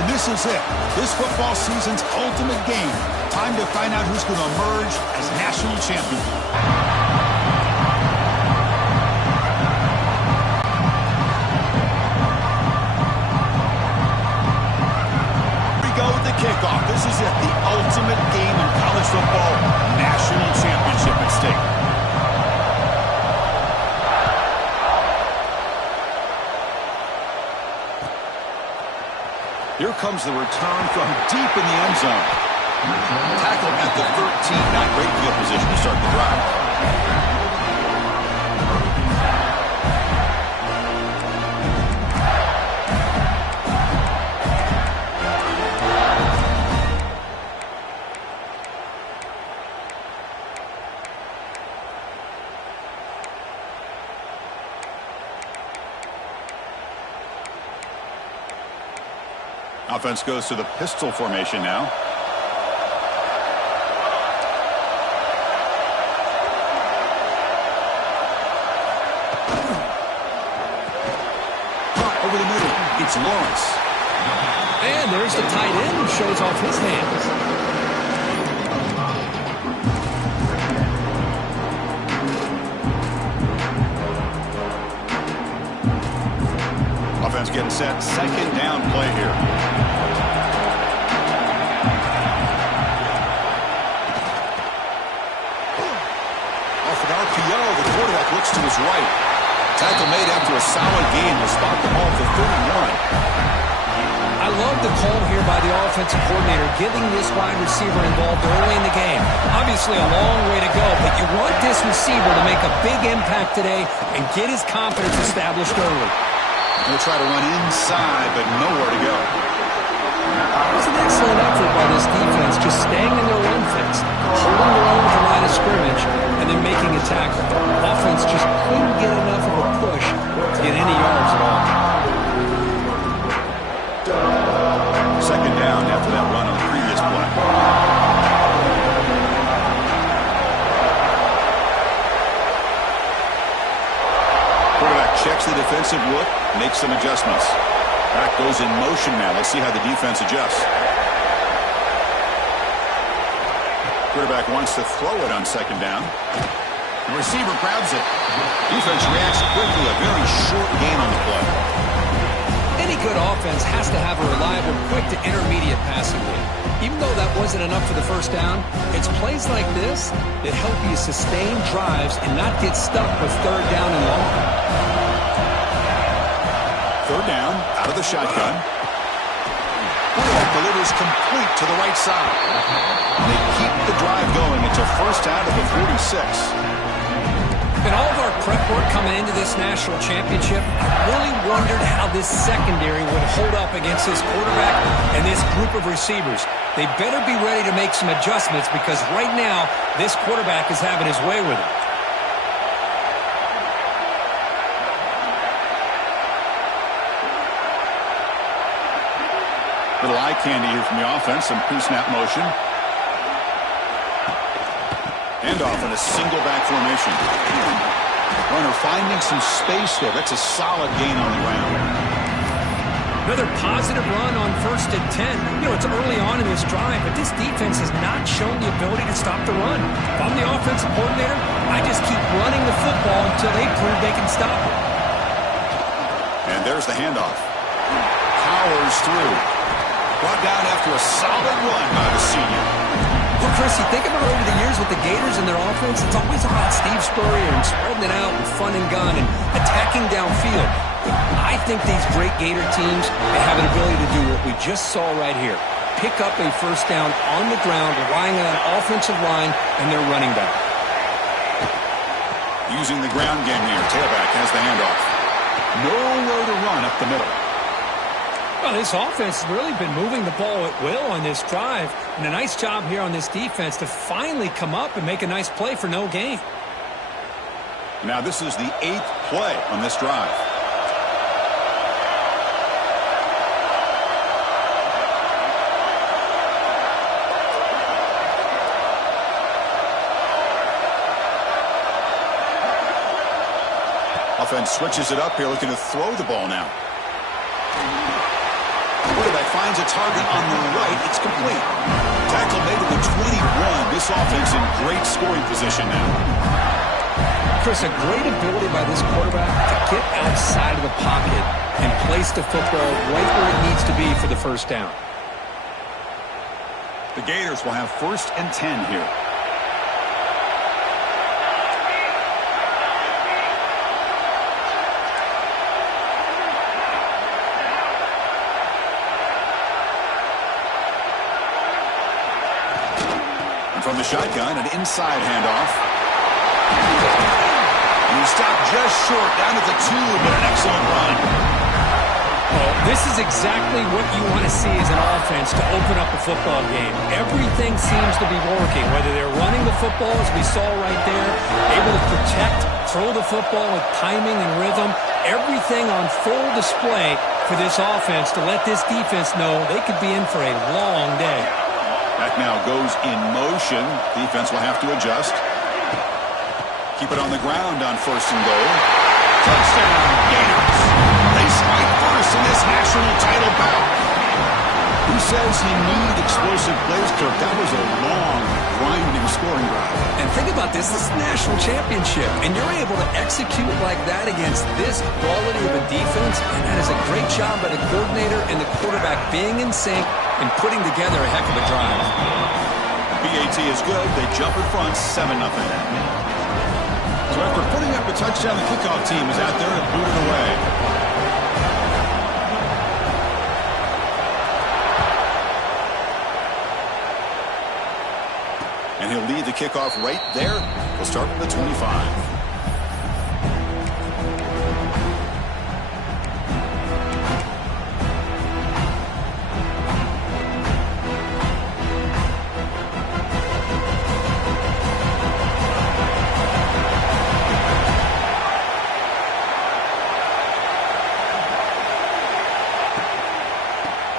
And this is it. This football season's ultimate game. Time to find out who's going to emerge as national champion. Kickoff. This is it, the ultimate game in college football, national championship at stake. Here comes the return from deep in the end zone. Tackled at the 13, not great field position to start the drive. Offense goes to the pistol formation now. Over the middle, it's Lawrence. And there's the tight end who shows off his hands. Offense getting set. Second down play here. Off an RPO, the quarterback looks to his right. Tackle made after a solid gain. Will spot the ball for 31. I love the call here by the offensive coordinator, getting this wide receiver involved early in the game. Obviously a long way to go, but you want this receiver to make a big impact today and get his confidence established early. They'll try to run inside, but nowhere to go. It was an excellent effort by this defense, just staying in their run fix, holding their own at the line of scrimmage, and then making a tackle. Offense just couldn't get enough of a push to get any yards at all. Second down after that run on the previous play. Quarterback checks the defensive look, makes some adjustments. Back goes in motion now. Let's see how the defense adjusts. Quarterback wants to throw it on second down. The receiver grabs it. Defense reacts quickly. A very short gain on the play. Any good offense has to have a reliable, quick to intermediate passing game. Even though that wasn't enough for the first down, it's plays like this that help you sustain drives and not get stuck with third down and long. Third down, out of the shotgun. Quarterback delivers complete to the right side. They keep the drive going. It's a first out of the 46. In all of our prep work coming into this national championship, I really wondered how this secondary would hold up against this quarterback and this group of receivers. They better be ready to make some adjustments because right now, this quarterback is having his way with it. Little eye candy here from the offense. Some pre-snap motion. Handoff in a single back formation. Runner finding some space there. That's a solid gain on the ground. Another positive run on 1st and 10. You know, it's early on in this drive, but this defense has not shown the ability to stop the run. If I'm the offensive coordinator, I just keep running the football until they prove they can stop it. And there's the handoff. Powers through. Brought down after a solid run by the senior. Well, Chris, you think about over the years with the Gators and their offense, it's always about Steve Spurrier and spreading it out and fun and gun and attacking downfield. But I think these great Gator teams, they have an ability to do what we just saw right here. Pick up a first down on the ground, relying on an offensive line and their running back. Using the ground game here. Tailback has the handoff. Nowhere to run up the middle. Well, this offense has really been moving the ball at will on this drive. And a nice job here on this defense to finally come up and make a nice play for no gain. Now this is the 8th play on this drive. Offense switches it up here, looking to throw the ball now. Quarterback finds a target on the right. It's complete. Tackle made at the 21. This offense in great scoring position now. Chris, a great ability by this quarterback to get outside of the pocket and place the football right where it needs to be for the first down. The Gators will have 1st and 10 here. And from the shotgun, an inside handoff. And he stopped just short, down at the 2, but an excellent run. Well, this is exactly what you want to see as an offense to open up a football game. Everything seems to be working, whether they're running the football, as we saw right there, able to protect, throw the football with timing and rhythm. Everything on full display for this offense to let this defense know they could be in for a long day. That now goes in motion. Defense will have to adjust. Keep it on the ground on 1st and goal. Touchdown, Gators. They strike first in this national title bout. Who says he needed explosive plays, Kirk? That was a long, grinding scoring drive. And think about this. This is a national championship, and you're able to execute like that against this quality of a defense, and that is a great job by the coordinator and the quarterback being in sync and putting together a heck of a drive. PAT is good. They jump in front, 7-0. So after putting up a touchdown, the kickoff team is out there to boot it away. And he'll lead the kickoff right there. We'll start from the 25.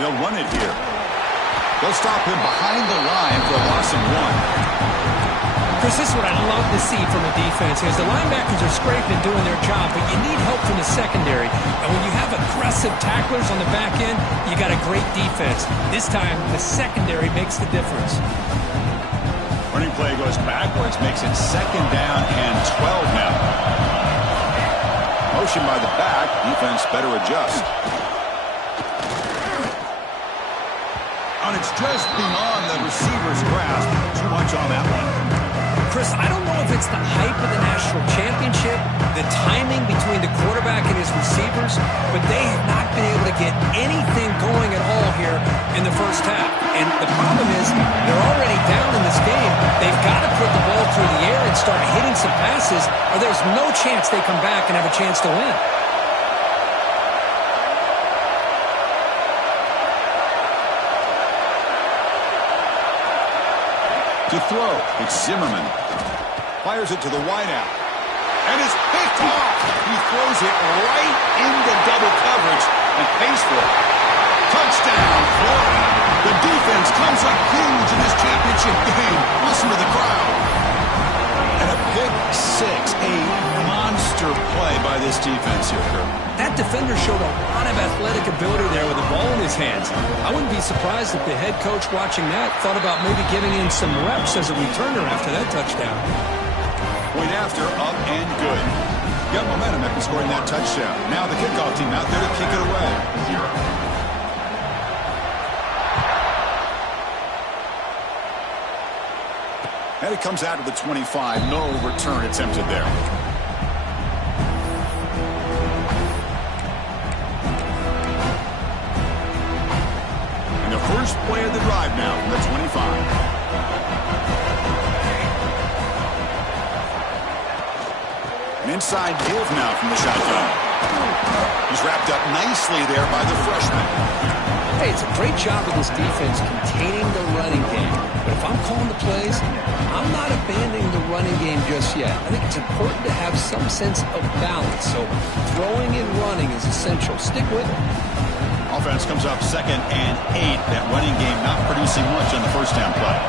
They'll run it here. They'll stop him behind the line for a loss of 1. Chris, this is what I love to see from a defense is the linebackers are scraping and doing their job, but you need help from the secondary. And when you have aggressive tacklers on the back end, you got a great defense. This time, the secondary makes the difference. Running play goes backwards, makes it 2nd down and 12 now. Motion by the back. Defense better adjust. And it's just beyond the receiver's grasp. Too much on that one. Chris, I don't know if it's the hype of the national championship, the timing between the quarterback and his receivers, but they have not been able to get anything going at all here in the first half. And the problem is they're already down in this game. They've got to put the ball through the air and start hitting some passes, or there's no chance they come back and have a chance to win. To throw, it's Zimmerman. Fires it to the wideout. And it's picked off. He throws it right into double coverage and pays for it. Touchdown, Florida. The defense comes up huge in this championship game. Listen to the crowd. And a pick 6, a monster play by this defense here, Kirk. That defender showed a lot of athletic ability there with the ball in his hands. I wouldn't be surprised if the head coach watching that thought about maybe giving in some reps as a returner after that touchdown. Point after, up and good. Got momentum after scoring that touchdown. Now the kickoff team out there to kick it away. And it comes out to the 25. No return attempted there. First play of the drive now from the 25. An inside give now from the shotgun. He's wrapped up nicely there by the freshman. Hey, it's a great job of this defense containing the running game. But if I'm calling the plays, I'm not abandoning the running game just yet. I think it's important to have some sense of balance. So throwing and running is essential. Stick with it. Offense comes up 2nd and 8. That running game not producing much on the first down play.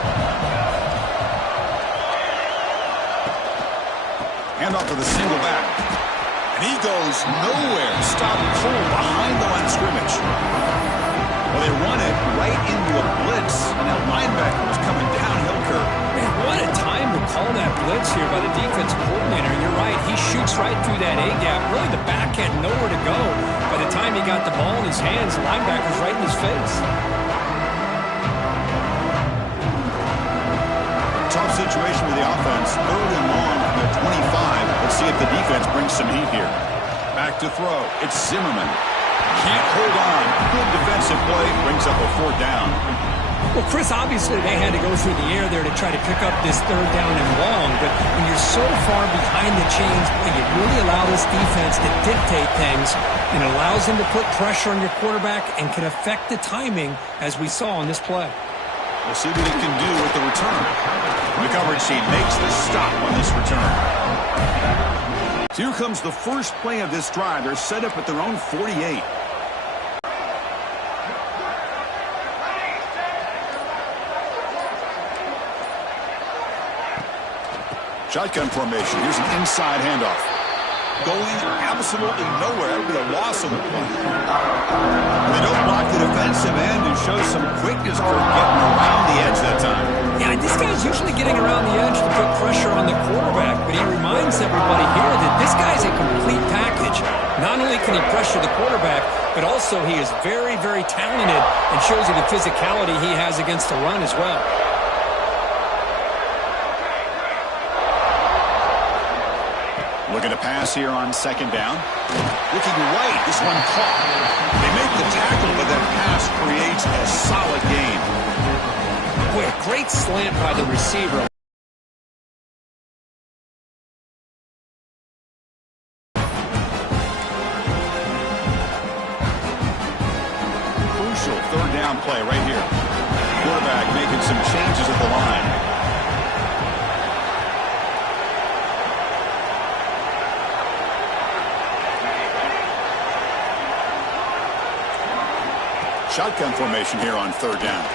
Hand off to the single back. And he goes nowhere. Stop cold behind the line of scrimmage. Well, they run it. right into a blitz, and that linebacker was coming downhill curve. Man, what a time to call that blitz here by the defensive coordinator. And you're right, he shoots right through that A-gap. Really, the back had nowhere to go. By the time he got the ball in his hands, the linebacker's right in his face. Tough situation with the offense. 3rd and long from their 25. Let's see if the defense brings some heat here. Back to throw. It's Zimmerman. Can't hold on. Good defensive play. Brings up a 4th down. Well, Chris, obviously they had to go through the air there to try to pick up this 3rd down and long. But when you're so far behind the chains, you really allow this defense to dictate things. And it allows them to put pressure on your quarterback and can affect the timing, as we saw on this play. We'll see what it can do with the return. The coverage team makes the stop on this return. So here comes the first play of this drive. They're set up at their own 48. Shotgun formation. Here's an inside handoff. Going absolutely nowhere. That would be a loss on the play. They don't block the defensive end and show some quickness for getting around the edge that time. Yeah, this guy's usually getting around the edge to put pressure on the quarterback, but he reminds everybody here that this guy's a complete package. Not only can he pressure the quarterback, but also he is very, very talented and shows you the physicality he has against the run as well. Looking to pass here on 2nd down. Looking right. This one caught. They make the tackle, but that pass creates a solid gain. Boy, a great slant by the receiver. Crucial 3rd down play right here. Quarterback making some changes at the line. Shotgun formation here on 3rd down.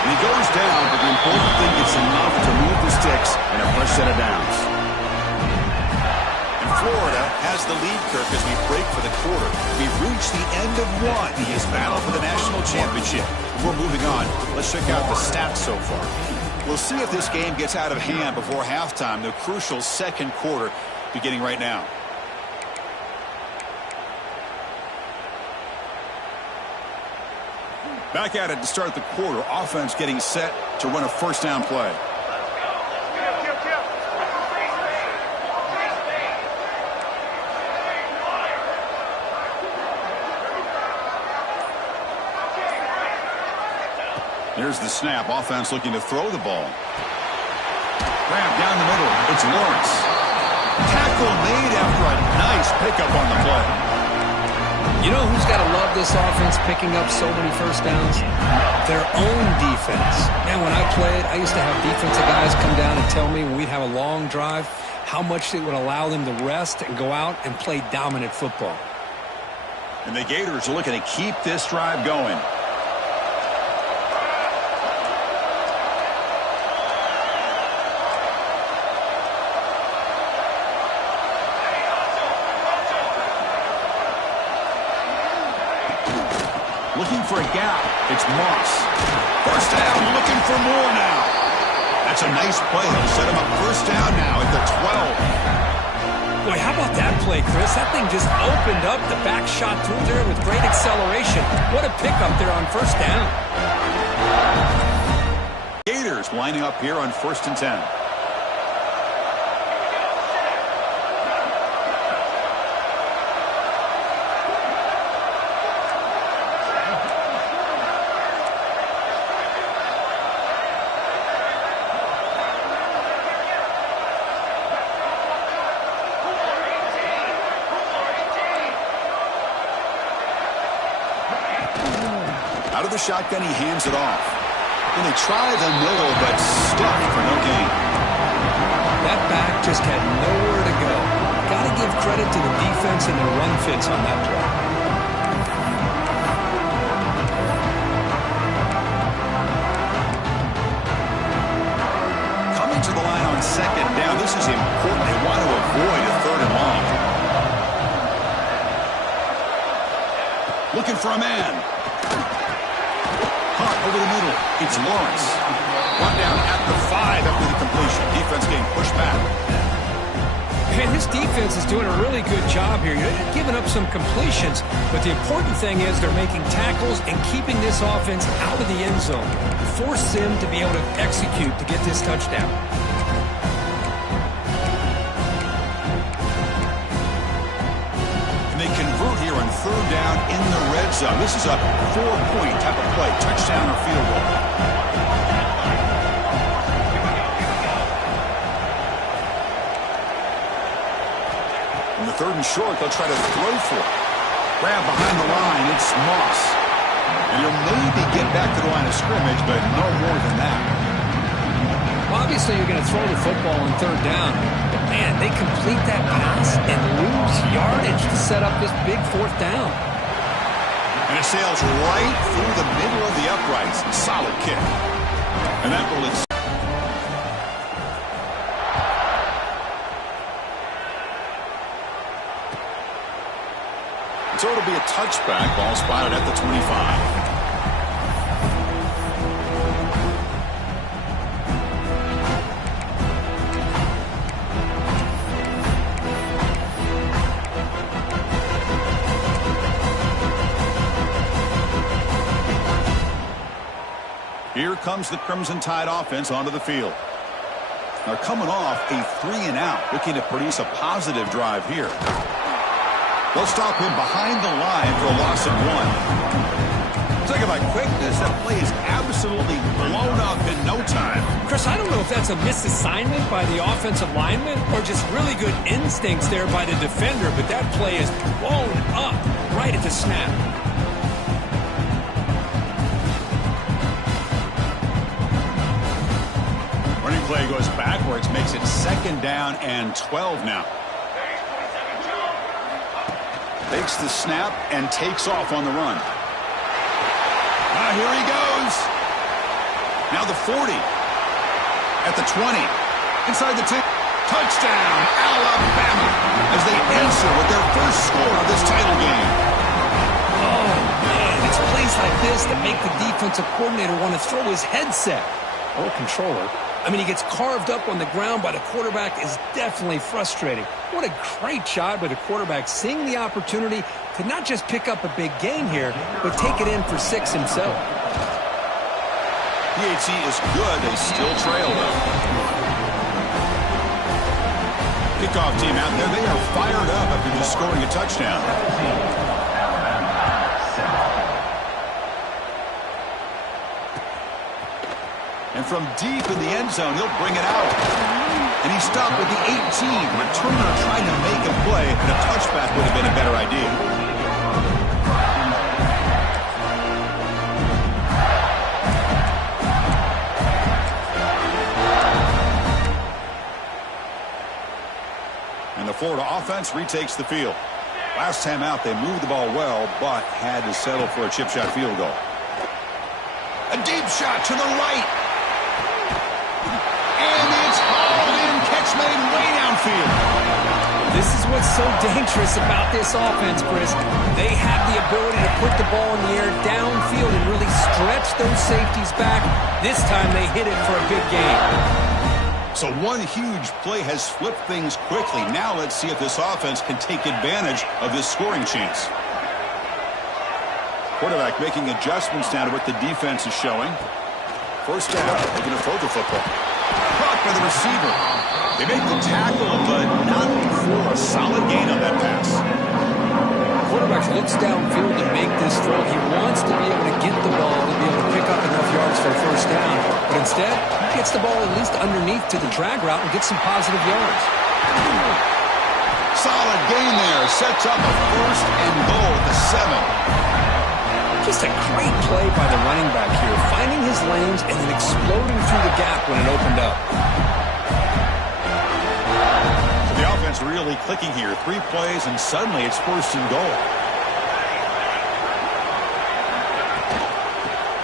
And he goes down, but the important thing is enough to move the sticks and a fresh set of downs. And Florida has the lead, Kirk, as we break for the quarter. We've reached the end of one. He is battle for the national championship. Before moving on, let's check out the stats so far. We'll see if this game gets out of hand before halftime. The crucial 2nd quarter beginning right now. Back at it to start the quarter. Offense getting set to run a 1st down play. Here's the snap. Offense looking to throw the ball. Grab down the middle. It's Lawrence. Tackle made after a nice pickup on the play. You know who's got to love this offense picking up so many 1st downs? Their own defense. Man, when I played, I used to have defensive guys come down and tell me when we'd have a long drive how much it would allow them to rest and go out and play dominant football. And the Gators are looking to keep this drive going. Looking for a gap. It's Moss. 1st down, looking for more now. That's a nice play. He'll set him up 1st down now at the 12. Boy, how about that play, Chris? That thing just opened up. The back shot through there with great acceleration. What a pickup there on 1st down. Gators lining up here on 1st and 10. Out of the shotgun, he hands it off. And they try the middle, but stuck for no gain. That back just had nowhere to go. Got to give credit to the defense and their run fits on that play. Coming to the line on 2nd down. This is important. They want to avoid a 3rd and long. Looking for a man. start over the middle. It's Lawrence. One down at the 5 after the completion. Defense getting pushed back. And this defense is doing a really good job here. They're giving up some completions, but the important thing is they're making tackles and keeping this offense out of the end zone. Force them to be able to execute to get this touchdown. And they convert here on 3rd down in the red zone. This is a 4-point type of play, touchdown or field goal. On the 3rd and short, they'll try to throw for it. Grab behind the line, it's Moss. And he'll maybe get back to the line of scrimmage, but no more than that. Well, obviously, you're going to throw the football on 3rd down. But, man, they complete that pass and lose yardage to set up this big 4th down. And it sails right through the middle of the uprights. Solid kick. And that will so it'll be a touchback. Ball spotted at the 25. Here comes the Crimson Tide offense onto the field. They're coming off a 3-and-out, looking to produce a positive drive here. They'll stop him behind the line for a loss of 1. Talk about quickness. That play is absolutely blown up in no time. Chris, I don't know if that's a misassignment by the offensive lineman or just really good instincts there by the defender, but that play is blown up right at the snap. Running play goes backwards, makes it 2nd down and 12 now. Takes the snap and takes off on the run. Here he goes. Now the 40. At the 20. Inside the 10. Touchdown, Alabama. As they answer with their first score of this title game. Oh, man. It's plays like this that make the defensive coordinator want to throw his headset. Or controller. I mean, he gets carved up on the ground by the quarterback is definitely frustrating. What a great job by the quarterback seeing the opportunity to not just pick up a big gain here, but take it in for 6 himself. PHC is good. They still trail, though. Kickoff team out there. They are fired up after just scoring a touchdown. And from deep in the end zone, he'll bring it out. And he stopped with the 18. Returner trying to make a play, and a touchback would have been a better idea. And the Florida offense retakes the field. Last time out, they moved the ball well, but had to settle for a chip shot field goal. A deep shot to the right. And it's hauled in, catch made way downfield. This is what's so dangerous about this offense, Chris. They have the ability to put the ball in the air downfield and really stretch those safeties back. This time they hit it for a big gain. So one huge play has flipped things quickly. Now let's see if this offense can take advantage of this scoring chance. Quarterback making adjustments now to what the defense is showing. First down, they're going to throw the football. Caught by the receiver. They make the tackle, but not for a solid gain on that pass. Quarterback looks downfield to make this throw. He wants to be able to get the ball to be able to pick up enough yards for a first down. But instead, he gets the ball at least underneath to the drag route and gets some positive yards. Solid gain there. Sets up a first and goal at the 7. Just a great play by the running back here, finding his lanes and then exploding through the gap when it opened up. The offense really clicking here. 3 plays, and suddenly it's first and goal.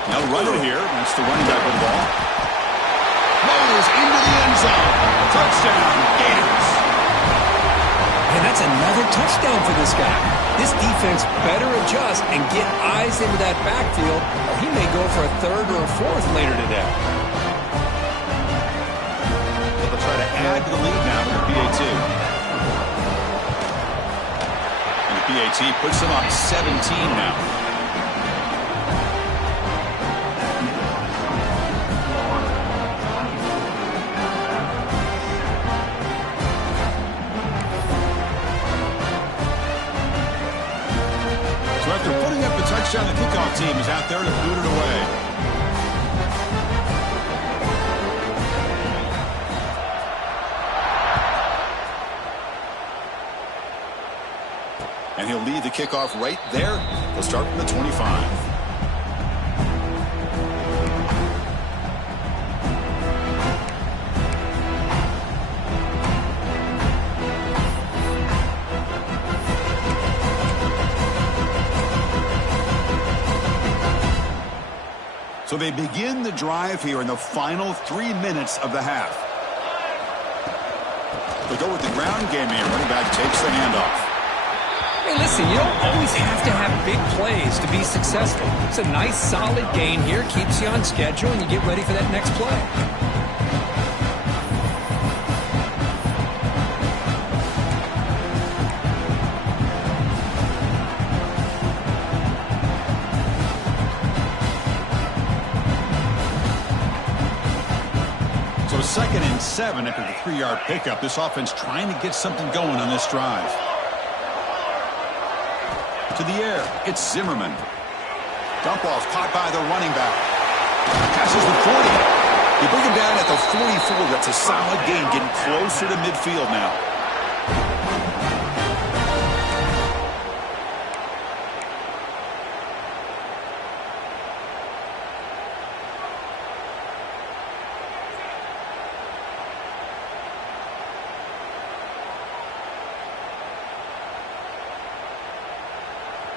Now run it here. That's the running back with the ball. Motors into the end zone. Touchdown, Gators. And that's another touchdown for this guy. This defense better adjust and get eyes into that backfield, or he may go for a third or a fourth later today. They'll try to add to the lead now with the PAT. And the PAT puts them on 17 now. So after putting up the touchdown, the kickoff team is out there to boot it away. And he'll lead the kickoff right there. He'll start from the 25. So they begin the drive here in the final 3 minutes of the half. They go with the ground game here. Running back takes the handoff. Hey, listen, you don't always have to have big plays to be successful. It's a nice, solid gain here. Keeps you on schedule, and you get ready for that next play. So 2nd and 7 after the 3-yard pickup. This offense trying to get something going on this drive. To the air, it's Zimmerman. Dump off caught by the running back. Passes the 40. They bring him down at the 44. That's a solid gain, getting closer to midfield now.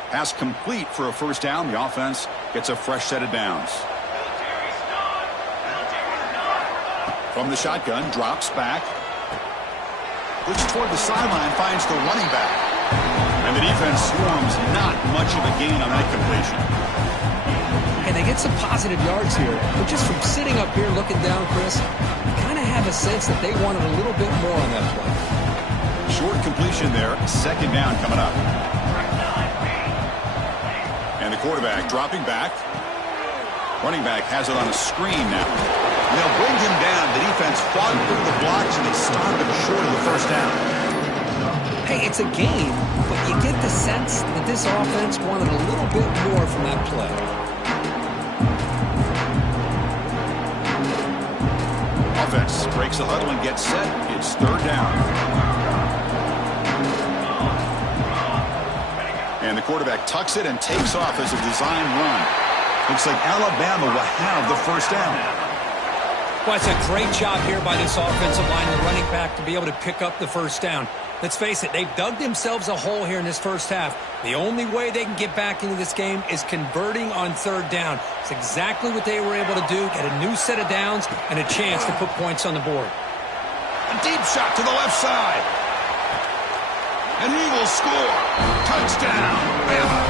Pass complete for a first down. The offense gets a fresh set of downs. From the shotgun, drops back. Looks toward the sideline, finds the running back. And the defense swarms, not much of a gain on that completion. And they get some positive yards here. But just from sitting up here looking down, Chris, you kind of have a sense that they wanted a little bit more on that play. Short completion there. 2nd down coming up. And the quarterback dropping back. Running back has it on a screen now. And they'll bring him down. The defense fought through the blocks, and they stopped him short of the first down. Hey, it's a game, but you get the sense that this offense wanted a little bit more from that play. Offense breaks the huddle and gets set. It's 3rd down. And the quarterback tucks it and takes off as a design run. Looks like Alabama will have the first down. Well, it's a great job here by this offensive line, the running back, to be able to pick up the first down. Let's face it, they've dug themselves a hole here in this first half. The only way they can get back into this game is converting on 3rd down. It's exactly what they were able to do, get a new set of downs and a chance to put points on the board. A deep shot to the left side. And he will score. Touchdown, Bama.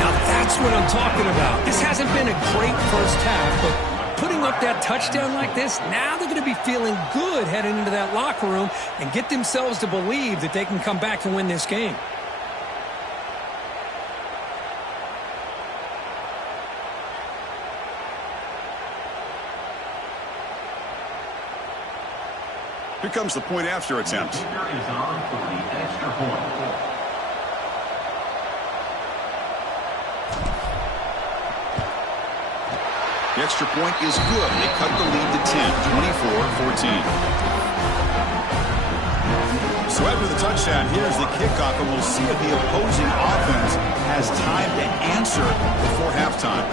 Now that's what I'm talking about. This hasn't been a great first half, but putting up that touchdown like this, now they're going to be feeling good heading into that locker room and get themselves to believe that they can come back and win this game. Here comes the point after attempt. Is on for the extra point. The extra point is good. They cut the lead to 10, 24-14. So after the touchdown, here's the kickoff, and we'll see if the opposing offense has time to answer before halftime.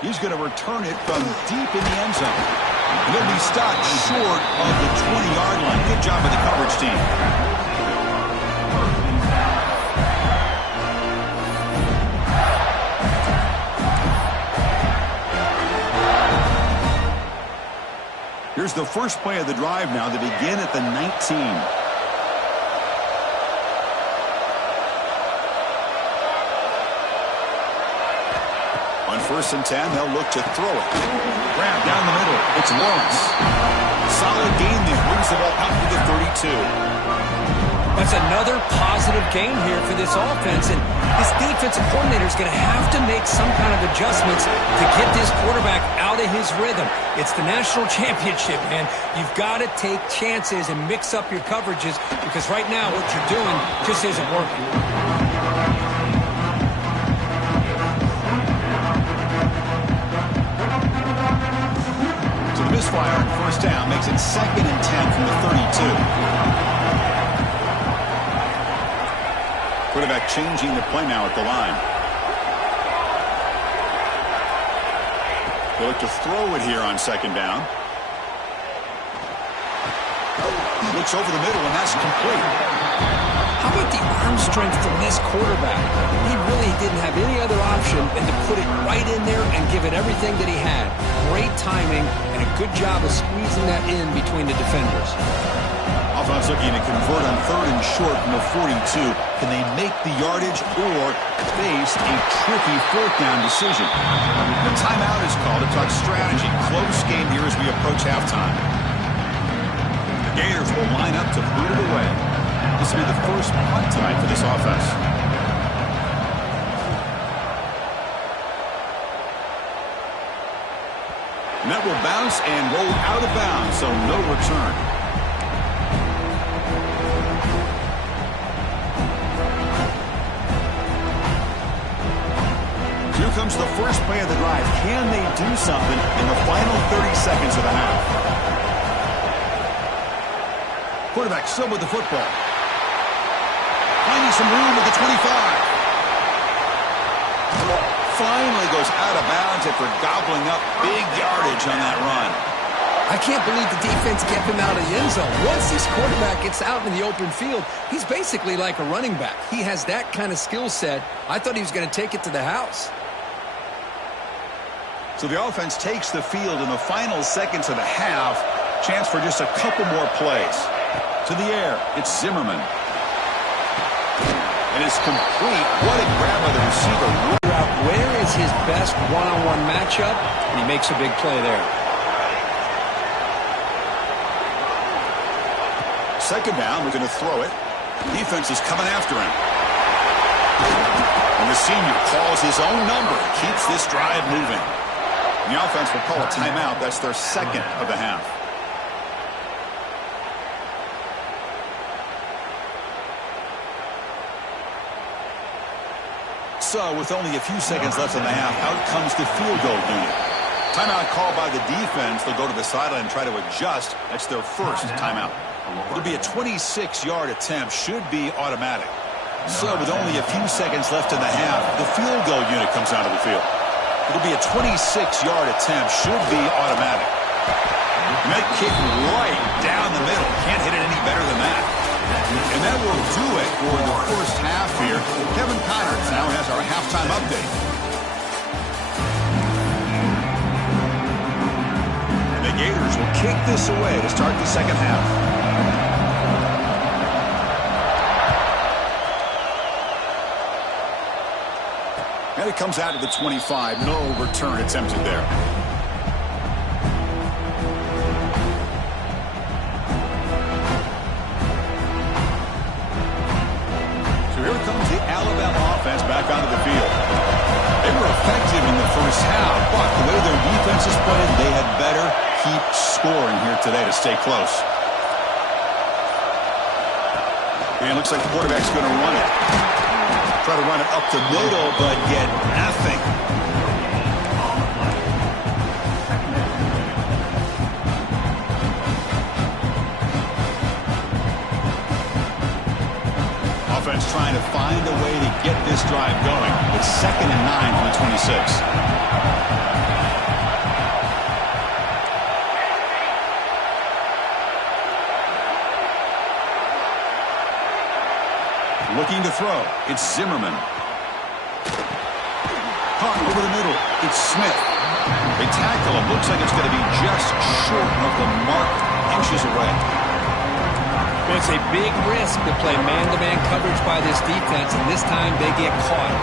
He's going to return it from deep in the end zone. And he'll be stopped short of the 20-yard line. Good job by the coverage team. Here's the first play of the drive now. They begin at the 19. On 1st and 10, they'll look to throw it. Grab down the middle. It's Lawrence. Solid gain there. Brings the ball out to the 32. That's another positive game here for this offense, and this defensive coordinator is going to have to make some kind of adjustments to get this quarterback out of his rhythm. It's the national championship, man. You've got to take chances and mix up your coverages because right now what you're doing just isn't working. So the misfire on 1st down makes it 2nd and 10 from the 32. Quarterback changing the play now at the line. They look to throw it here on 2nd down. Looks over the middle, and that's complete. How about the arm strength from this quarterback? He really didn't have any other option than to put it right in there and give it everything that he had. Great timing and a good job of squeezing that in between the defenders. Offense looking to convert on 3rd and short from the 42. Can they make the yardage or face a tricky 4th down decision? The timeout is called to talk strategy. Close game here as we approach halftime. The Gators will line up to boot it away. This will be the first punt tonight for this offense. And that will bounce and roll out of bounds, so no return. Here comes the first play of the drive. Can they do something in the final 30 seconds of the half? Quarterback still with the football. Finding some room at the 25. Finally goes out of bounds after gobbling up big yardage on that run. I can't believe the defense kept him out of the end zone. Once this quarterback gets out in the open field, he's basically like a running back. He has that kind of skill set. I thought he was going to take it to the house. So the offense takes the field in the final seconds of the half. Chance for just a couple more plays. To the air, it's Zimmerman. And it's complete. What a grab by the receiver. Where is his best one-on-one matchup? And he makes a big play there. 2nd down, we're going to throw it. Defense is coming after him. And the senior calls his own number. Keeps this drive moving. And the offense will call a timeout. That's their 2nd of the half. So, with only a few seconds left in the half, out comes the field goal unit. Timeout called by the defense. They'll go to the sideline and try to adjust. That's their first timeout. It'll be a 26-yard attempt. Should be automatic. So, with only a few seconds left in the half, the field goal unit comes out of the field. It'll be a 26-yard attempt. Should be automatic. And that kick right down the middle. Can't hit it any better than that. And that will do it for the first half here. Kevin Connors now has our halftime update. And the Gators will kick this away to start the second half. And it comes out to the 25. No return attempted there. Here comes the Alabama offense back onto the field. They were effective in the first half, but the way their defense is playing, they had better keep scoring here today to stay close. And it looks like the quarterback's going to run it. Try to run it up the middle, but get nothing. Offense trying to find a way to get this drive going. It's 2nd and 9 on the 26. Looking to throw. It's Zimmerman. Caught over the middle. It's Smith. They tackle him. Looks like it's going to be just short of the mark, inches away. Well, it's a big risk to play man-to-man coverage by this defense, and this time they get caught.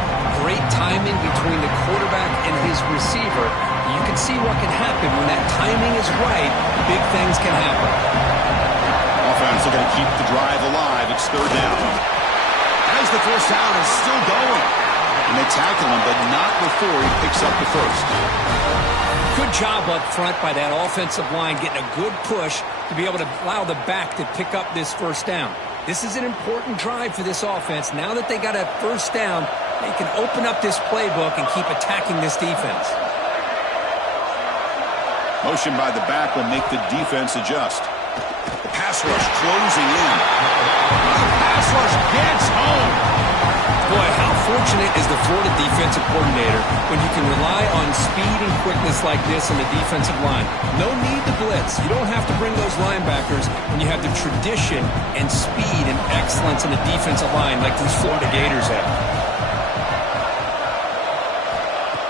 Great timing between the quarterback and his receiver. You can see what can happen when that timing is right. Big things can happen. Offense looking to keep the drive alive. It's third down. As the first down is still going. And they tackle him, but not before he picks up the first. Good job up front by that offensive line, getting a good push to be able to allow the back to pick up this first down. This is an important drive for this offense. Now that they got a first down, they can open up this playbook and keep attacking this defense. Motion by the back will make the defense adjust. The pass rush closing in. The pass rush gets home. Boy, how fortunate is the Florida defensive coordinator when you can rely on speed and quickness like this in the defensive line. No need to blitz. You don't have to bring those linebackers when you have the tradition and speed and excellence in the defensive line like these Florida Gators have.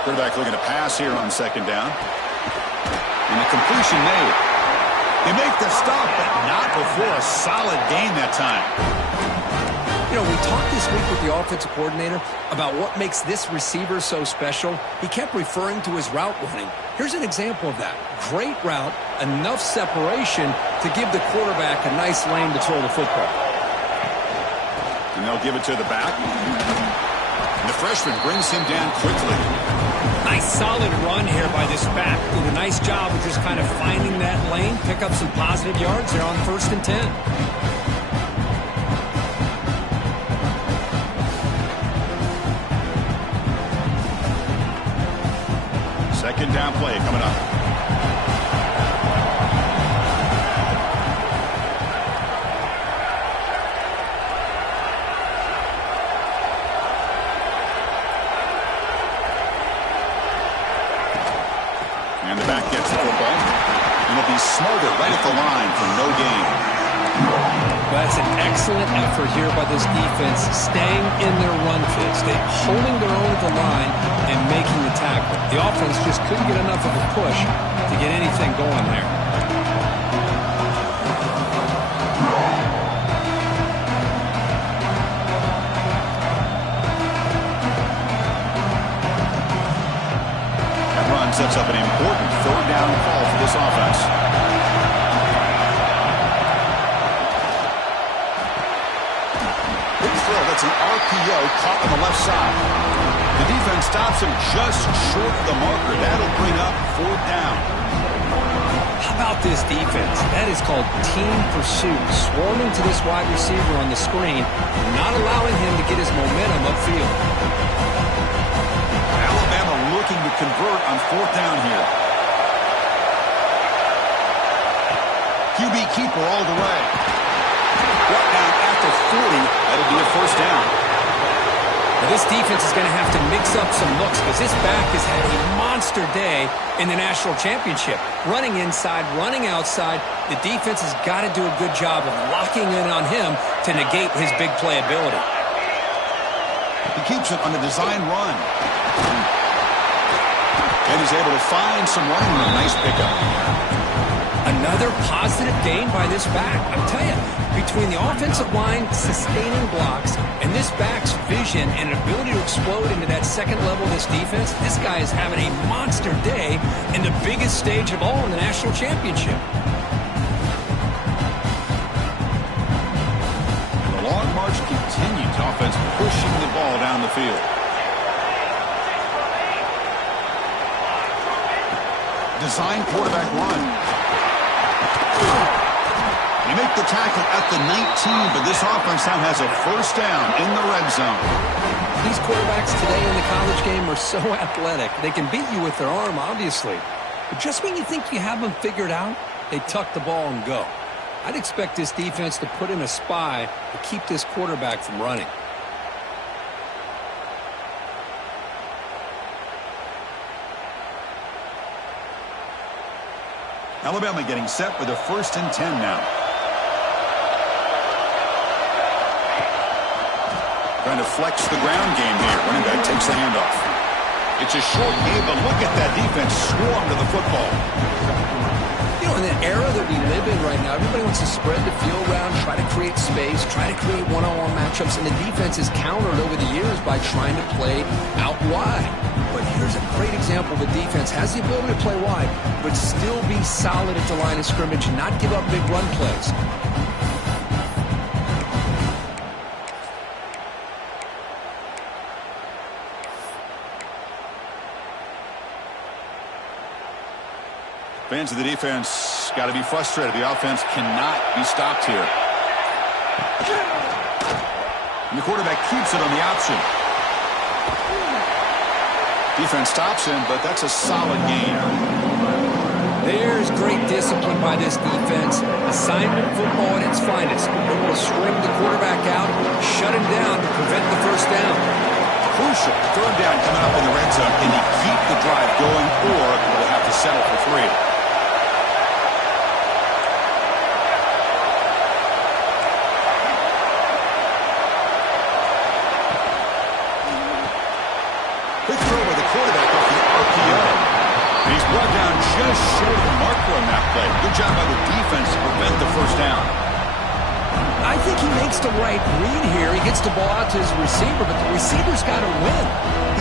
Quarterback looking to pass here on second down. And the completion made. They make the stop, but not before a solid gain that time. You know, we talked this week with the offensive coordinator about what makes this receiver so special. He kept referring to his route running. Here's an example of that. Great route, enough separation to give the quarterback a nice lane to throw the football. And they'll give it to the back. And the freshman brings him down quickly. Nice solid run here by this back. Did a nice job of just kind of finding that lane, pick up some positive yards there on 1st and 10. Second down play coming up. And the back gets the football. And it'll be Smolder right at the line for no gain. That's an excellent effort here by this defense, staying in their run fits. They're holding their own at the line and making the tackle. The offense just couldn't get enough of a push to get anything going there. That run sets up an important third down call for this offense. It's an RPO caught on the left side. The defense stops him just short of the marker. That'll bring up fourth down. How about this defense? That is called team pursuit. Swarming to this wide receiver on the screen, not allowing him to get his momentum upfield. Alabama looking to convert on fourth down here. QB keeper all the way. Brought down after 40. That'll be a first down. Now this defense is going to have to mix up some looks because this back has had a monster day in the national championship. Running inside, running outside. The defense has got to do a good job of locking in on him to negate his big play ability. He keeps it on the design run. And he's able to find some running room. Nice pickup. Another positive gain by this back. I'll tell you, between the offensive line sustaining blocks and this back's vision and ability to explode into that second level of this defense, this guy is having a monster day in the biggest stage of all in the national championship. The long march continues. Offense pushing the ball down the field. Design quarterback run. They make the tackle at the 19, but this offense now has a first down in the red zone. These quarterbacks today in the college game are so athletic. They can beat you with their arm, obviously. But just when you think you have them figured out, they tuck the ball and go. I'd expect this defense to put in a spy to keep this quarterback from running. Alabama getting set with a 1st and 10 now. Trying to flex the ground game here. Running back takes the handoff. It's a short game, but look at that defense swarm to the football. You know, in the era that we live in right now, everybody wants to spread the field around, try to create space, try to create one-on-one matchups, and the defense is countered over the years by trying to play out wide. But here's a great example. The defense has the ability to play wide, but still be solid at the line of scrimmage and not give up big run plays. Fans of the defense got to be frustrated. The offense cannot be stopped here. And the quarterback keeps it on the option. Defense stops him, but that's a solid gain. There's great discipline by this defense. Assignment football at its finest. Able to string the quarterback out, shut him down to prevent the first down. Crucial third down coming up in the red zone. Can he keep the drive going, or will he have to settle for 3? Quick throw by the quarterback off the RPO. And he's brought down just short of the marker on that play. Good job by the defense to prevent the first down. I think he makes the right read here. He gets the ball out to his receiver, but the receiver's got to win.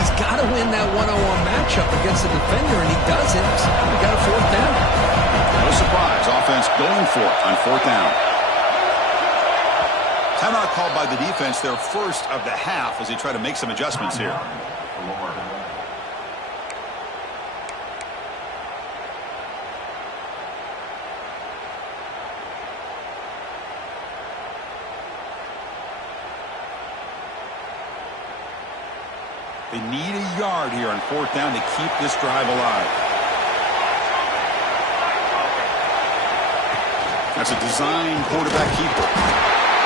He's got to win that one-on-one matchup against the defender, and he doesn't. So we got a fourth down. No surprise. Offense going for it on fourth down. Timeout called by the defense, their first of the half, as they try to make some adjustments here. They need a yard here on fourth down to keep this drive alive. That's a design quarterback keeper.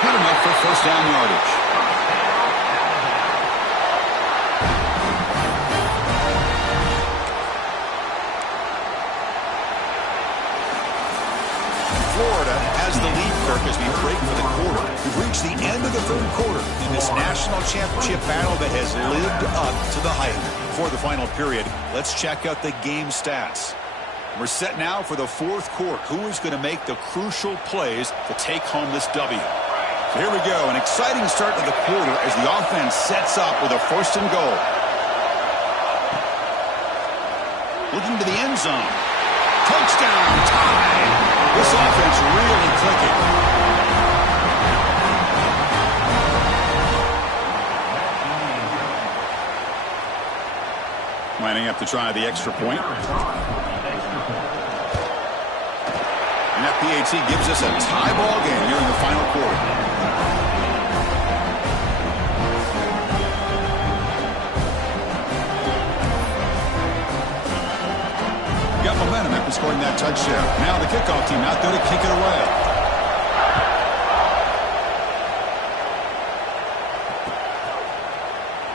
Good enough for first down yardage. Florida has the lead, Kirk, as we break for the quarter. We've reached the end of the third quarter in this national championship battle that has lived up to the hype. Before the final period, let's check out the game stats. We're set now for the fourth quarter. Who is going to make the crucial plays to take home this W? So here we go, an exciting start to the quarter as the offense sets up with a first and goal. Looking to the end zone. Touchdown, tie. This offense really clicking. Lining up to try the extra point. And that PAT gives us a tie ball game here in the final quarter. Got momentum after scoring that touchdown. Now the kickoff team out there to kick it away.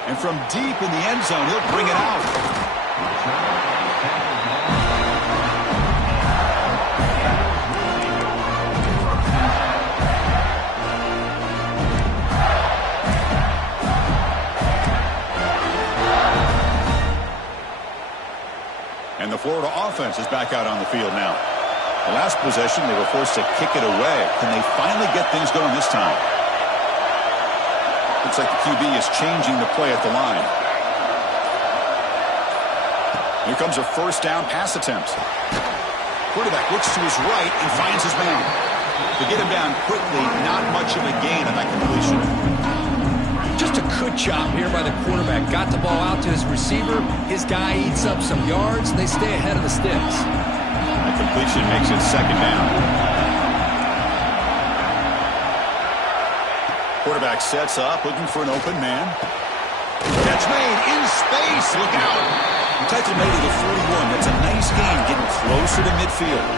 And from deep in the end zone, he'll bring it out. And the Florida offense is back out on the field now. The last possession, they were forced to kick it away. Can they finally get things going this time? Looks like the QB is changing the play at the line. Here comes a first down pass attempt. Quarterback looks to his right and finds his man. To get him down quickly, not much of a gain on that completion. Just a good job here by the quarterback. Got the ball out to his receiver. His guy eats up some yards, and they stay ahead of the sticks. That completion makes it second down. Quarterback sets up, looking for an open man. Catch made in space. Look out. Tackle made at the 41. That's a nice gain, getting closer to midfield.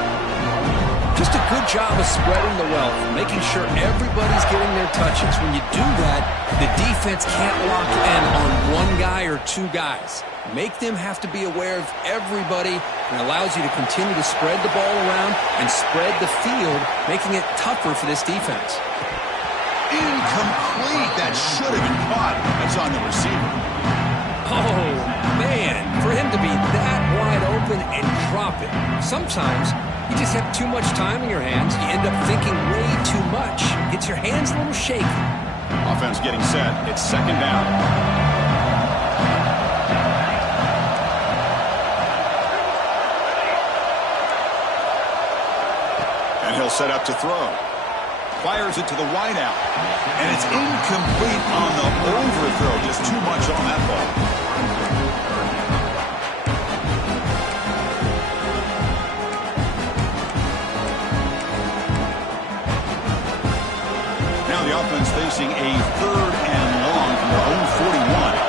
Just a good job of spreading the wealth, making sure everybody's getting their touches. When you do that, the defense can't lock in on one guy or two guys. Make them have to be aware of everybody, and allows you to continue to spread the ball around and spread the field, making it tougher for this defense. Incomplete. That should have been caught. That's on the receiver. Oh, Man, for him to be that wide open and drop it. Sometimes you just have too much time in your hands. You end up thinking way too much. Gets your hands a little shaky. Offense getting set. It's second down. And he'll set up to throw. Fires it to the wideout. And it's incomplete on the overthrow. Just too much on that ball. Now the offense facing a 3rd and long from their own 41.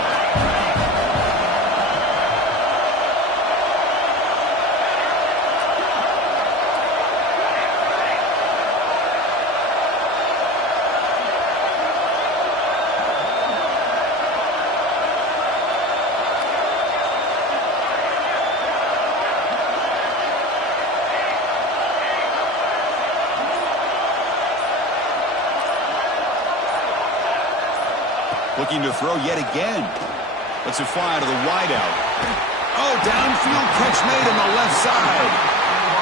Looking to throw yet again. Lets it fly to the wideout. Oh, downfield catch made on the left side.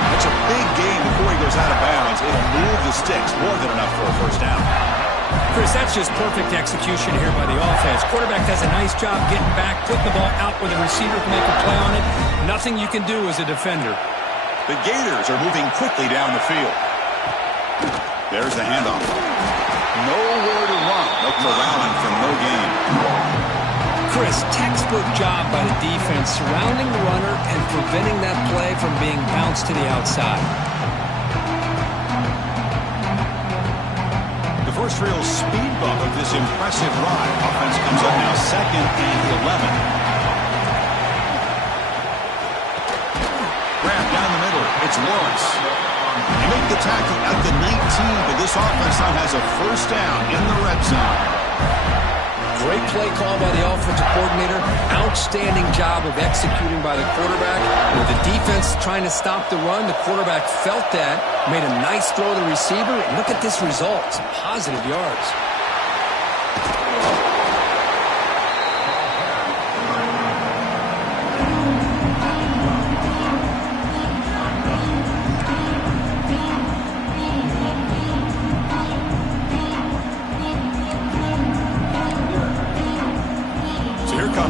That's a big gain before he goes out of bounds. It'll move the sticks. More than enough for a first down. Chris, that's just perfect execution here by the offense. Quarterback does a nice job getting back, putting the ball out where the receiver can make a play on it. Nothing you can do as a defender. The Gators are moving quickly down the field. There's the handoff. Nowhere to run. No corralling from no gain. Chris, textbook job by the defense surrounding the runner and preventing that play from being bounced to the outside. The first real speed bump of this impressive ride. Offense comes up now 2nd and 11. Grab down the middle. It's Lawrence. They make the tackle at the 19, but this offense now has a first down in the red zone. Great play call by the offensive coordinator. Outstanding job of executing by the quarterback. With the defense trying to stop the run, the quarterback felt that, made a nice throw to the receiver. Look at this result. Some positive yards.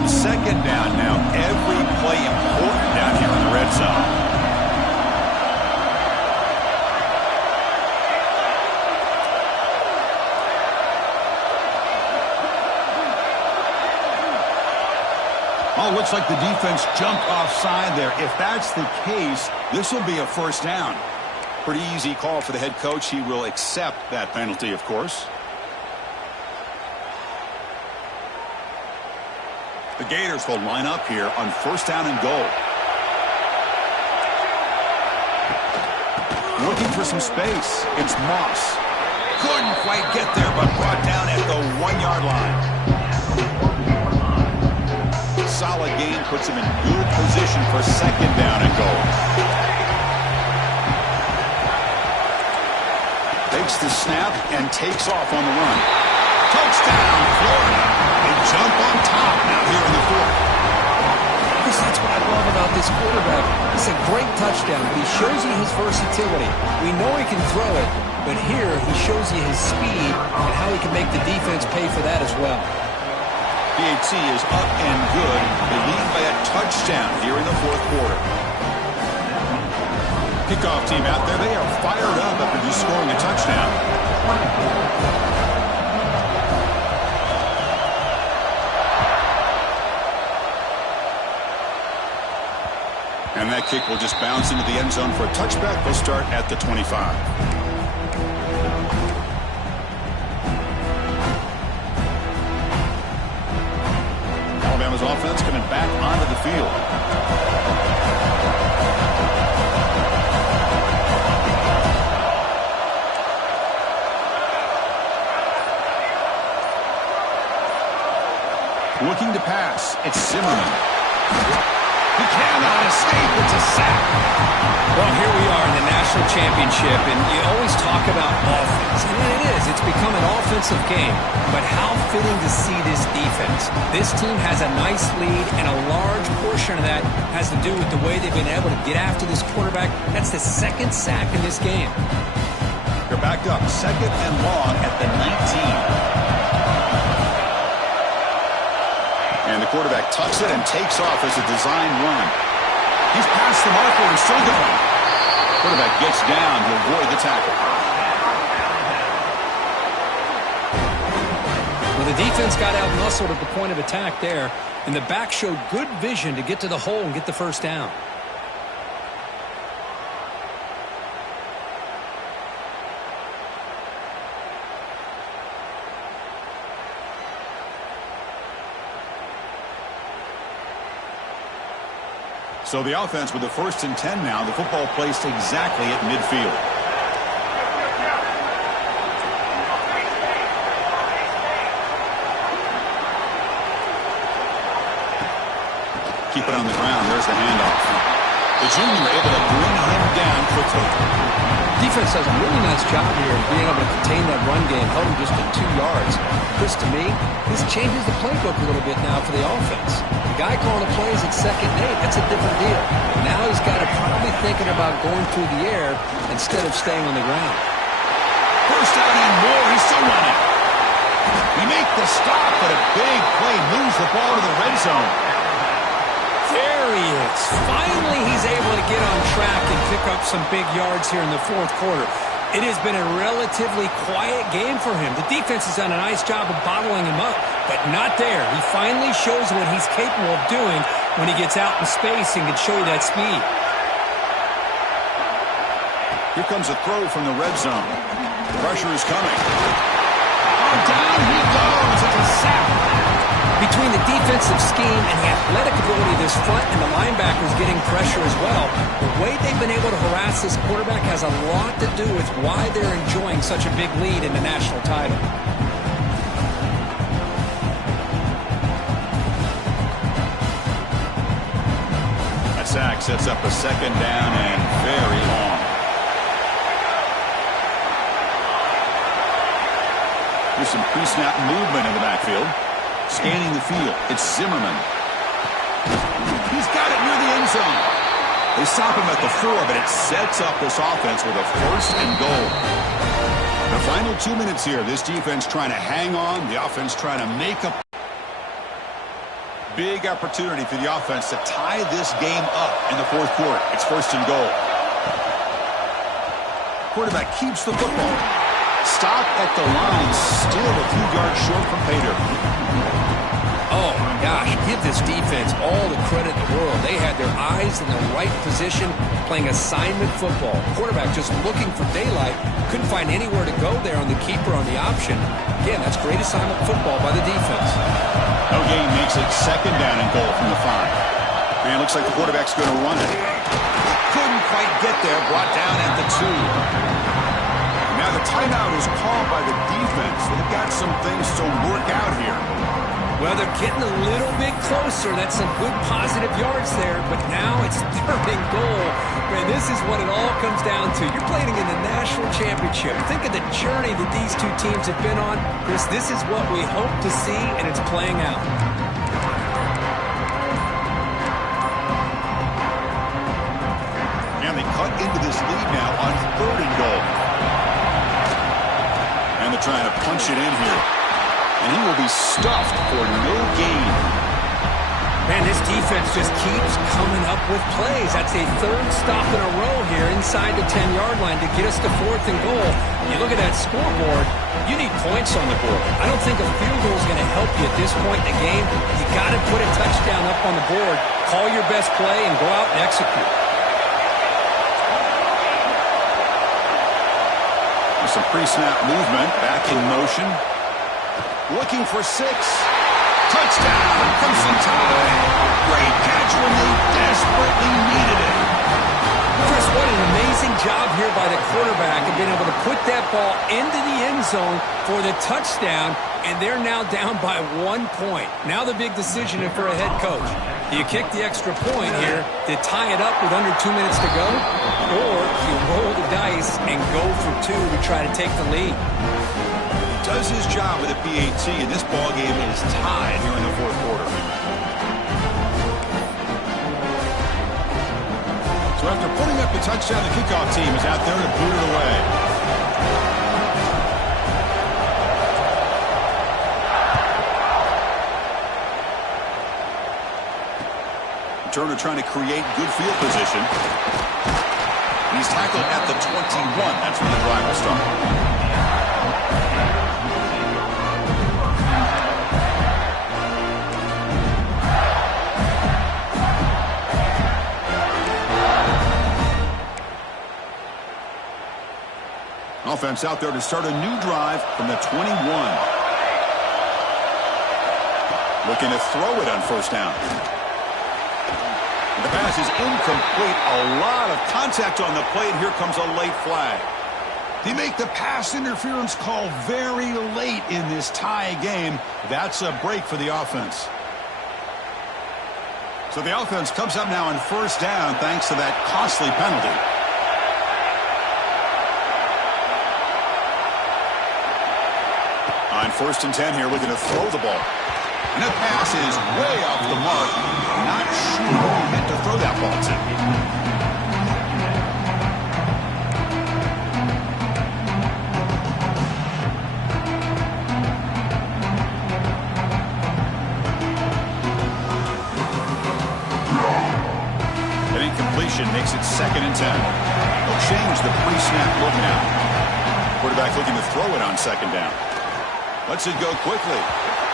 Second down now. Every play important down here in the red zone. Oh, looks like the defense jumped offside there. If that's the case, this will be a first down. Pretty easy call for the head coach. He will accept that penalty, of course. The Gators will line up here on first down and goal. Looking for some space. It's Moss. Couldn't quite get there, but brought down at the 1-yard line. Solid gain puts him in good position for second down and goal. Takes the snap and takes off on the run. Touchdown, Florida. They jump on top now here in the 4th. Because that's what I love about this quarterback. It's a great touchdown, but he shows you his versatility. We know he can throw it, but here he shows you his speed and how he can make the defense pay for that as well. PAT is up and good. They lead by a touchdown here in the 4th quarter. Kickoff team out there. They are fired up after just scoring a touchdown. And that kick will just bounce into the end zone for a touchback. They'll start at the 25. Alabama's offense coming back onto the field. Looking to pass. It's Zimmerman. He cannot escape. It's a sack. Well, here we are in the national championship, and you always talk about offense. And it is. It's become an offensive game. But how fitting to see this defense. This team has a nice lead, and a large portion of that has to do with the way they've been able to get after this quarterback. That's the second sack in this game. They're backed up. 2nd and long at the 19. And the quarterback tucks it and takes off as a design run. He's past the marker and still going. Quarterback gets down to avoid the tackle. Well, the defense got out-muscled at the point of attack there, and the back showed good vision to get to the hole and get the first down. So the offense with the 1st and 10 now. The football placed exactly at midfield. Keep it on the ground. There's the handoff. The junior able to bring him down quickly. Defense does a really nice job here of being able to contain that run game, held him just at 2 yards. Chris, to me, this changes the playbook a little bit now for the offense. The guy calling the plays at 2nd and 8, that's a different deal. Now he's got to probably thinking about going through the air instead of staying on the ground. First down and more. He's still running. He makes the stop, but a big play moves the ball to the red zone. There he is. Finally, he's able to get on track and pick up some big yards here in the 4th quarter. It has been a relatively quiet game for him. The defense has done a nice job of bottling him up, but not there. He finally shows what he's capable of doing when he gets out in space and can show you that speed. Here comes a throw from the red zone. The pressure is coming. Oh, down he goes. It's a sack. Between the defensive scheme and the athletic ability of this front and the linebackers getting pressure as well, the way they've been able to harass this quarterback has a lot to do with why they're enjoying such a big lead in the national title. A sack sets up a 2nd down and very long. There's some pre-snap movement in the backfield. Scanning the field, it's Zimmerman. He's got it near the end zone. They stop him at the 4, but it sets up this offense with a 1st and goal. The final 2 minutes here. This defense trying to hang on. The offense trying to make a big opportunity for the offense to tie this game up in the 4th quarter. It's 1st and goal. Quarterback keeps the football. Stop at the line, still a few yards short from pay dirt. Oh, my gosh, give this defense all the credit in the world. They had their eyes in the right position, playing assignment football. Quarterback just looking for daylight, couldn't find anywhere to go there on the keeper on the option. Again, that's great assignment football by the defense. No gain makes it 2nd down and goal from the 5. Man, looks like the quarterback's going to run it. Couldn't quite get there, brought down at the 2. Now the timeout is called by the defense. They've got some things to work out here. Well, they're getting a little bit closer. That's some good positive yards there, but now it's 3rd and goal. Man, this is what it all comes down to. You're playing in the national championship. Think of the journey that these two teams have been on. Chris, this is what we hope to see, and it's playing out. And they cut into this lead now on 3rd and goal. And they're trying to punch it in here. And he will be stuffed for no gain. Man, this defense just keeps coming up with plays. That's a 3rd stop in a row here inside the 10-yard line to get us to 4th and goal. You look at that scoreboard, you need points on the board. I don't think a field goal is going to help you at this point in the game. You got to put a touchdown up on the board, call your best play, and go out and execute. There's some pre-snap movement, back in motion. Looking for 6. Touchdown from some time. Great catch when they desperately needed it. Chris, what an amazing job here by the quarterback of being able to put that ball into the end zone for the touchdown, and they're now down by 1 point. Now the big decision for a head coach. Do you kick the extra point here to tie it up with under 2 minutes to go? Or do you roll the dice and go for 2 to try to take the lead? Does his job with a PAT, and this ball game is tied here in the fourth quarter. So after putting up the touchdown, the kickoff team is out there to boot it away. Turner trying to create good field position. He's tackled at the 21. That's when the drive will start. Offense out there to start a new drive from the 21. Looking to throw it on first down. The pass is incomplete. A lot of contact on the play, and here comes a late flag. They make the pass interference call very late in this tie game. That's a break for the offense. So the offense comes up now on first down thanks to that costly penalty. On 1st and 10 here, looking to throw the ball. And that pass is way off the mark. Not sure who he meant to throw that ball to. An incompletion makes it 2nd and 10. They'll change the pre-snap look now. Quarterback looking to throw it on 2nd down. Lets it go quickly.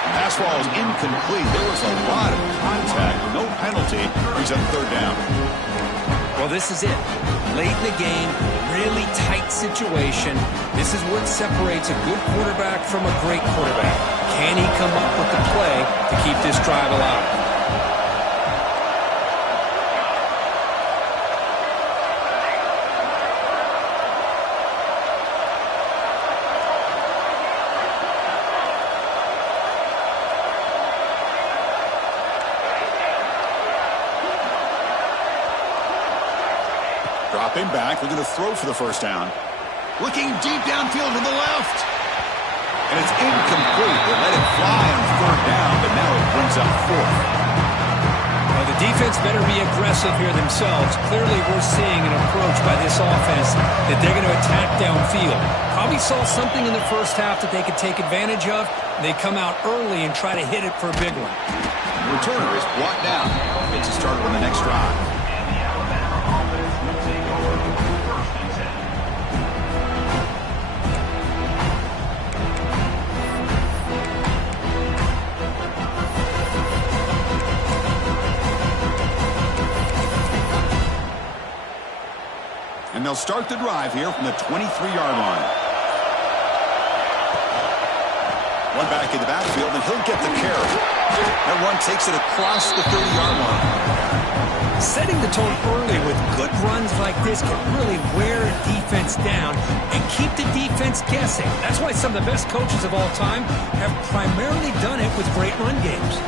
Pass ball is incomplete. There was a lot of contact. No penalty. Brings up 3rd down. Well, this is it. Late in the game, really tight situation. This is what separates a good quarterback from a great quarterback. Can he come up with the play to keep this drive alive? Dropping back, looking to throw for the first down. Looking deep downfield to the left. And it's incomplete. They let it fly on 3rd down, but now it brings up 4th. Well, the defense better be aggressive here themselves. Clearly, we're seeing an approach by this offense that they're going to attack downfield. Probably saw something in the first half that they could take advantage of. They come out early and try to hit it for a big one. The returner is blocked down. Gets it started on the next drive. And they'll start the drive here from the 23-yard line. One back in the backfield, and he'll get the carry. That run takes it across the 30-yard line. Setting the tone early with good runs like this can really wear a defense down and keep the defense guessing. That's why some of the best coaches of all time have primarily done it with great run games.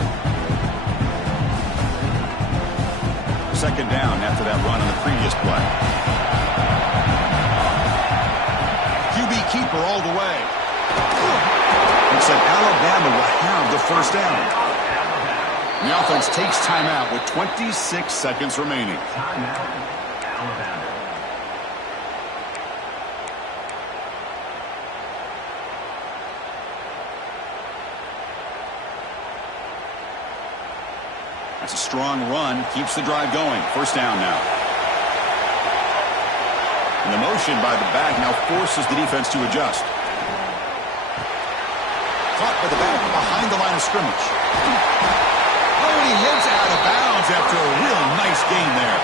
2nd down after that run on the previous play. Keeper all the way. Looks like Alabama will have the first down. The offense takes timeout with 26 seconds remaining. That's a strong run. Keeps the drive going. First down now. And the motion by the back now forces the defense to adjust. Caught by the back behind the line of scrimmage. Oh, and he heads out of bounds after a really nice gain there.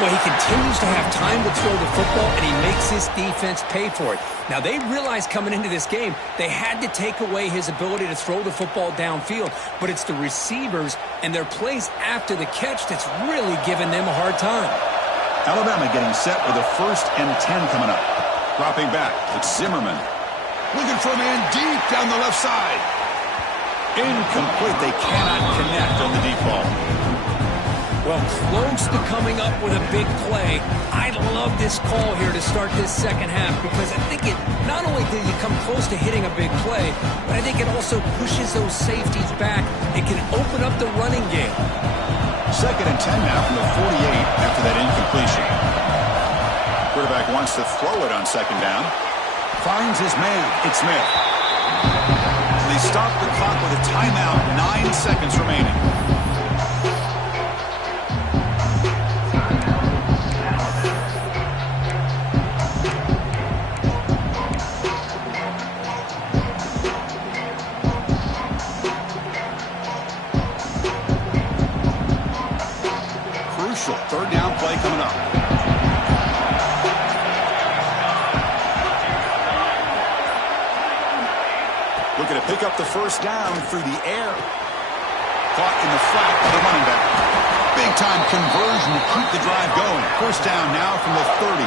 Well, he continues to have time to throw the football, and he makes his defense pay for it. Now, they realized coming into this game they had to take away his ability to throw the football downfield, but it's the receivers and their plays after the catch that's really giving them a hard time. Alabama getting set with a 1st and 10 coming up. Dropping back, it's Zimmerman. Looking for a man deep down the left side. Incomplete. They cannot connect on the deep ball. Well, close to coming up with a big play. I love this call here to start this second half because I think it not only did you come close to hitting a big play, but I think it also pushes those safeties back. It can open up the running game. 2nd and 10 now from the 48 after that incompletion. Quarterback wants to throw it on 2nd down. Finds his man. It's Smith. They stop the clock with a timeout. 9 seconds remaining. Crucial 3rd down play coming up. Looking to pick up the 1st down through the air. Caught in the flat by the running back. Big-time conversion to keep the drive going. 1st down now from the 30.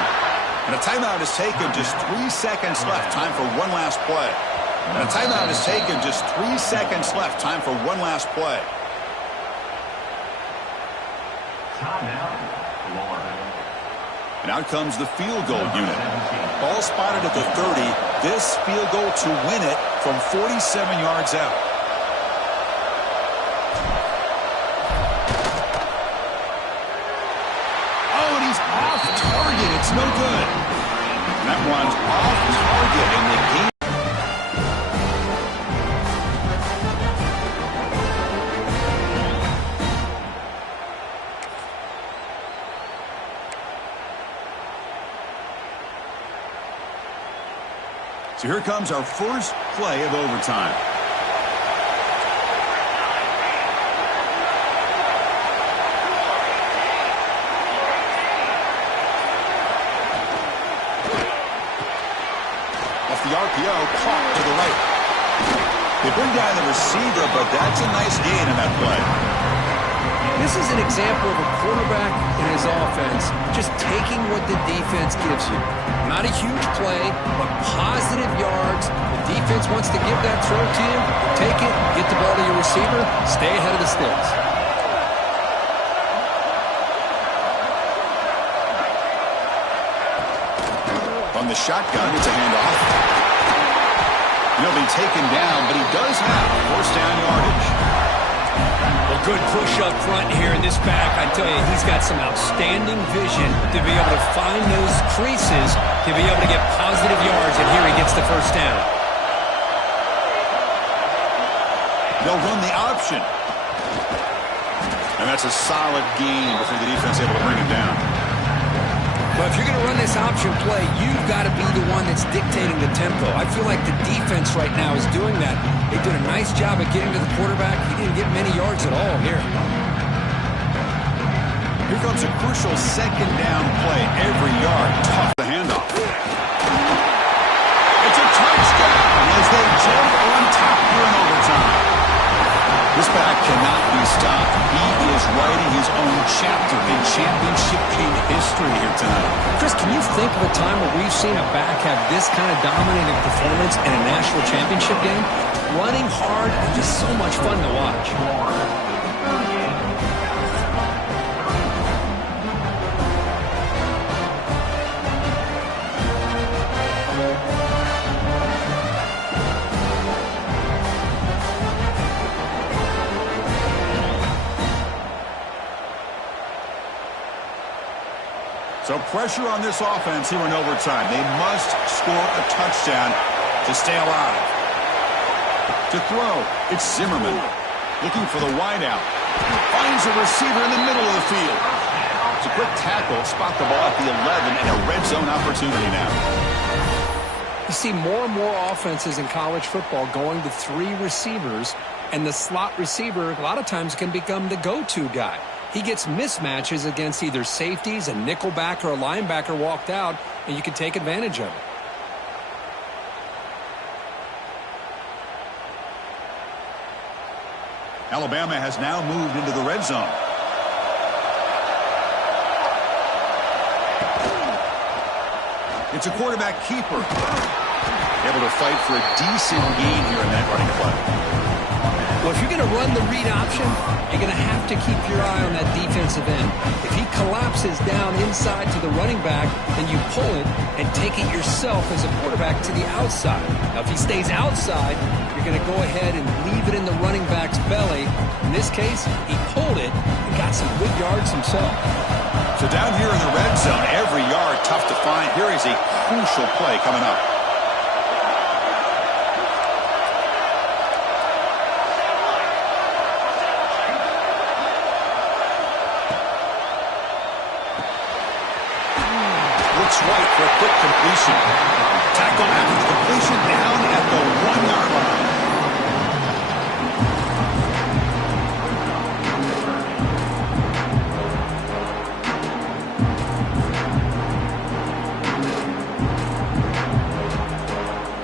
And a timeout is taken. Just 3 seconds left. Time for one last play. And a timeout is taken. Just 3 seconds left. Time for one last play. And out comes the field goal unit. Ball spotted at the 30. This field goal to win it from 47 yards out. Oh, and he's off target. It's no good. And that one's off target in the game. So here comes our first play of overtime. Off the RPO, caught to the right. They bring down the receiver, but that's a nice gain in that play. This is an example of a quarterback and his offense just taking what the defense gives you. Not a huge play, but positive yards. The defense wants to give that throw to you. Take it, get the ball to your receiver, stay ahead of the sticks. From the shotgun, it's a handoff. He'll be taken down, but he does have 1st down yardage. Well, good push up front here in this back. I tell you, he's got some outstanding vision to be able to find those creases, to be able to get positive yards, and here he gets the 1st down. They'll run the option. And that's a solid gain before the defense able to bring him down. But if you're going to run this option play, you've got to be the one that's dictating the tempo. I feel like the defense right now is doing that. They did a nice job at getting to the quarterback. He didn't get many yards at all here. Here comes a crucial 2nd down play. Every yard, tough the handoff. It's a touchdown as they jump on top here in overtime. This back cannot be stopped. He is writing his own chapter in championship game history here tonight. Chris, can you think of a time where we've seen a back have this kind of dominating performance in a national championship game? Running hard and just so much fun to watch. So pressure on this offense here in overtime. They must score a touchdown to stay alive. To throw, it's Zimmerman. Looking for the wideout. Finds a receiver in the middle of the field. It's a quick tackle. Spot the ball at the 11 and a red zone opportunity now. You see more and more offenses in college football going to 3 receivers, and the slot receiver a lot of times can become the go-to guy. He gets mismatches against either safeties, a nickelback, or a linebacker walked out, and you can take advantage of it. Alabama has now moved into the red zone. It's a quarterback keeper. Able to fight for a decent gain here in that running play. Well, if you're going to run the read option, you're going to have to keep your eye on that defensive end. If he collapses down inside to the running back, then you pull it and take it yourself as a quarterback to the outside. Now, if he stays outside, you're going to go ahead and leave it in the running back's belly. In this case, he pulled it and got some good yards himself. So down here in the red zone, every yard tough to find. Here is a crucial play coming up. White for a quick completion. Tackle after the completion down at the 1-yard line.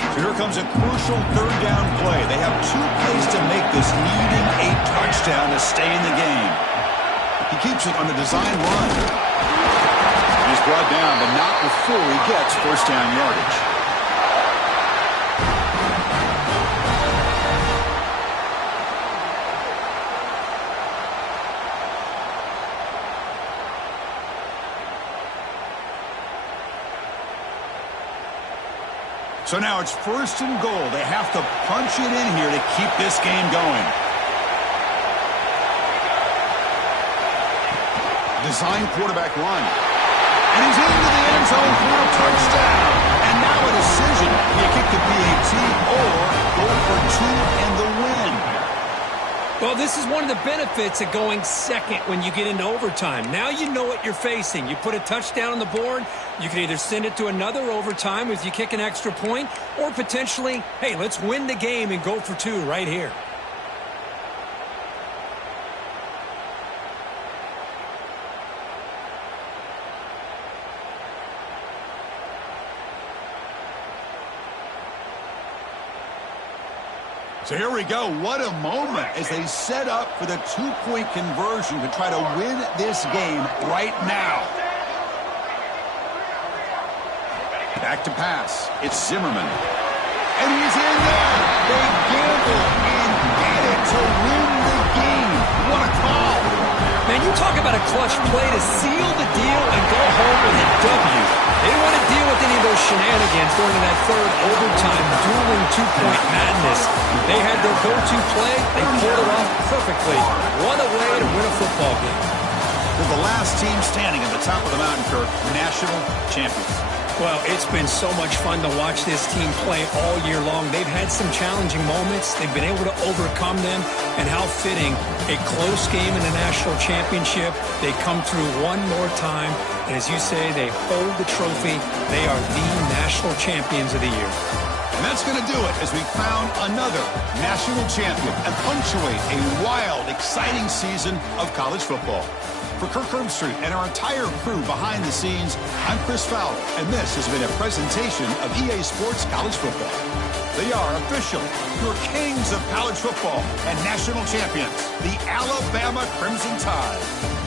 So here comes a crucial third down play. They have 2 plays to make this, needing a touchdown to stay in the game. He keeps it on the design run. He's brought down, but not before he gets first down yardage. So now it's first and goal. They have to punch it in here to keep this game going. Design quarterback run. And he's into the end zone for a touchdown. And now a decision. Do you kick the PAT or go for 2 and the win? Well, this is one of the benefits of going second when you get into overtime. Now you know what you're facing. You put a touchdown on the board, you can either send it to another overtime if you kick an extra point, or potentially, hey, let's win the game and go for 2 right here. So here we go. What a moment as they set up for the 2-point conversion to try to win this game right now. Back to pass. It's Zimmerman. And he's in there. They gamble and get it to win the game. What a call. Man, you talk about a clutch play to seal the deal and go home with a W. They didn't want to deal with any of those shenanigans going to that third overtime dueling 2-point madness. They had their go-to play. They pulled it off perfectly. What a way to win a football game. They're the last team standing at the top of the mountain, Kirk. National champions. Well, it's been so much fun to watch this team play all year long. They've had some challenging moments. They've been able to overcome them. And how fitting, a close game in the national championship. They come through one more time. And as you say, they hold the trophy. They are the national champions of the year. And that's going to do it as we crown another national champion and punctuate a wild, exciting season of college football. For Kirk Herbstreit and our entire crew behind the scenes, I'm Chris Fowler, and this has been a presentation of EA Sports College Football. They are official, your kings of college football and national champions, the Alabama Crimson Tide.